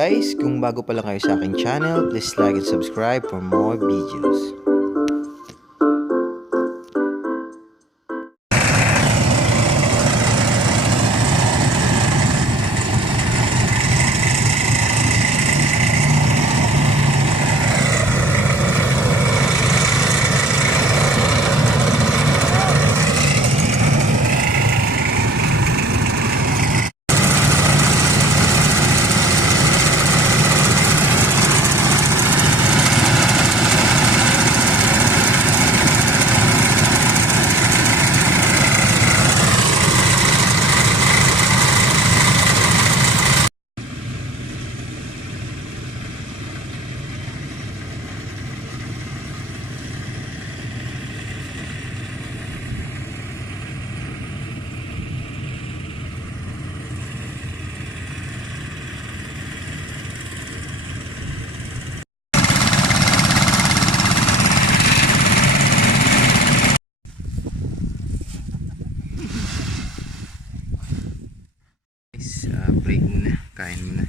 guys, kung bago pa lang kayo sa aking channel, please like and subscribe for more videos. Break muna, kain muna.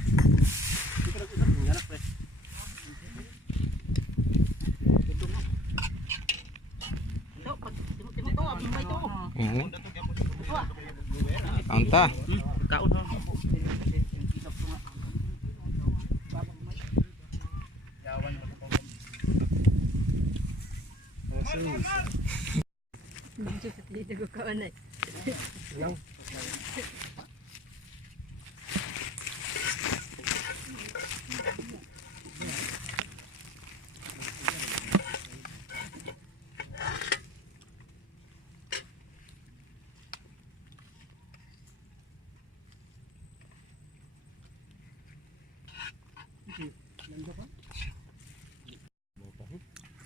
Kaunta.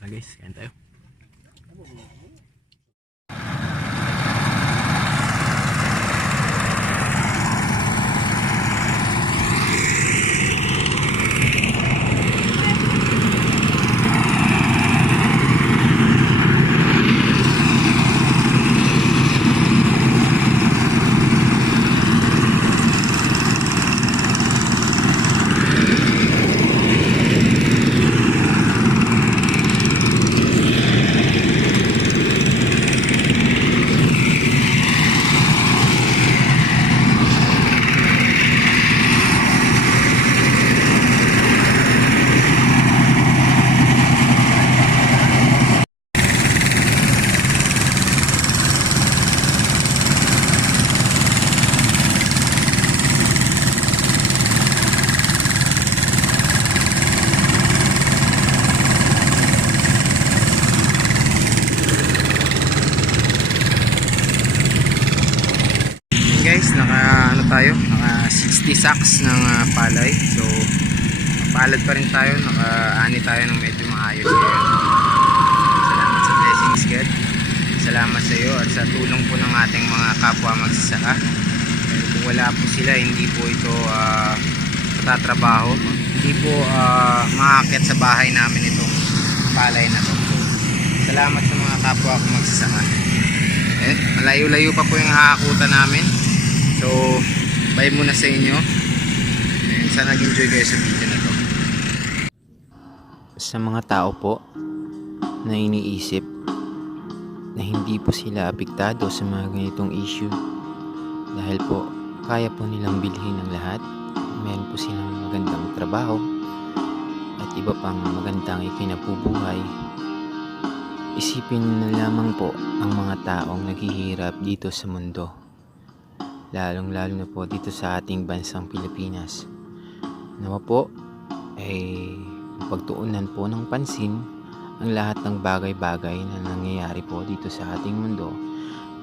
Guys, kain tayo. Guys, naka 60 sacks ng palay. So palad pa rin tayo, naka-ani tayo ng medyo maayos ngayon. Salamat sa blessings God. Salamat sa iyo at sa tulong po ng ating mga kapwa magsasaka. Kung wala po sila, hindi po ito tatrabaho. Hindi po maakyat sa bahay namin itong palay na to. Salamat sa mga kapwa ko magsasaka. Malayo-layo pa po yung hahakutan namin. So, bye muna sa inyo. And sana nag-enjoy kayo sa video na to. Sa mga tao po na iniisip na hindi po sila apektado sa mga ganitong issue dahil po kaya po nilang bilhin ang lahat, meron po silang magandang trabaho at iba pang magandang ikinabubuhay, isipin na lamang po ang mga taong naghihirap dito sa mundo, lalong-lalo na po dito sa ating bansang Pilipinas. Nawa po ay pagtuunan po ng pansin ang lahat ng bagay-bagay na nangyayari po dito sa ating mundo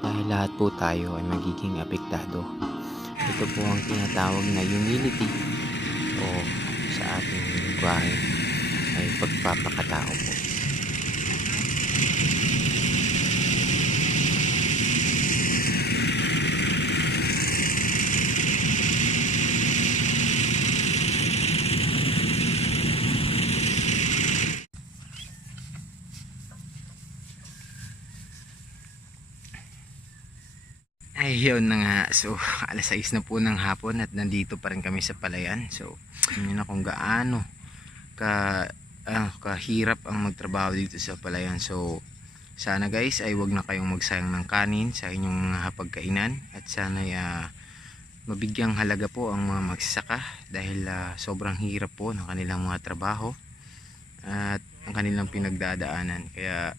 dahil lahat po tayo ay magiging apektado. Ito po ang tinatawag na humility o sa ating lingwahe ay pagpapakatao po. Ay, Ayun na nga, so alas 6 na po ng hapon at nandito pa rin kami sa palayan. So yun na kung gaano ka kahirap ang magtrabaho dito sa palayan. So sana guys ay wag na kayong magsayang ng kanin sa inyong mga hapagkainan, at sana mabigyang halaga po ang mga magsasaka dahil sobrang hirap po ng kanilang mga trabaho at ang kanilang pinagdadaanan. Kaya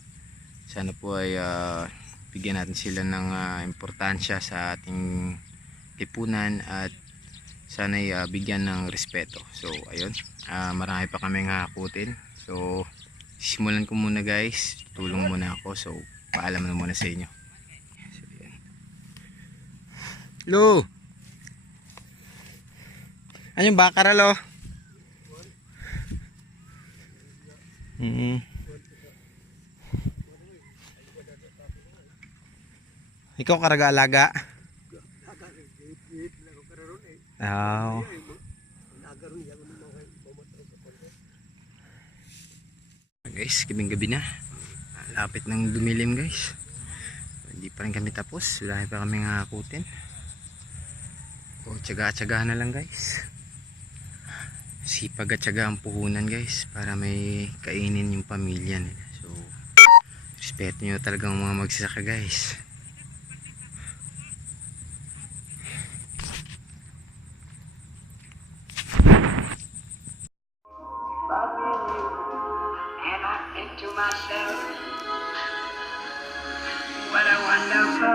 sana po ay bigyan natin sila ng importansya sa ating lipunan at sana ay bigyan ng respeto. So ayun, marami pa kaming hakutin. So simulan ko muna guys, tulong muna ako. So paalam na muna sa inyo. So, ayan. Lo! Anong bakara lo? Ikaw karaga-alaga? Oh. Guys, gabing-gabi na. Lapit ng dumilim guys. Hindi pa rin kami tapos. Wala pa kami ngakutin. O, tsaga-tsaga na lang guys. Sipag at tsaga ang puhunan guys para may kainin yung pamilya nila. So, respeto nyo talagang mga magsasaka guys. What a wonderful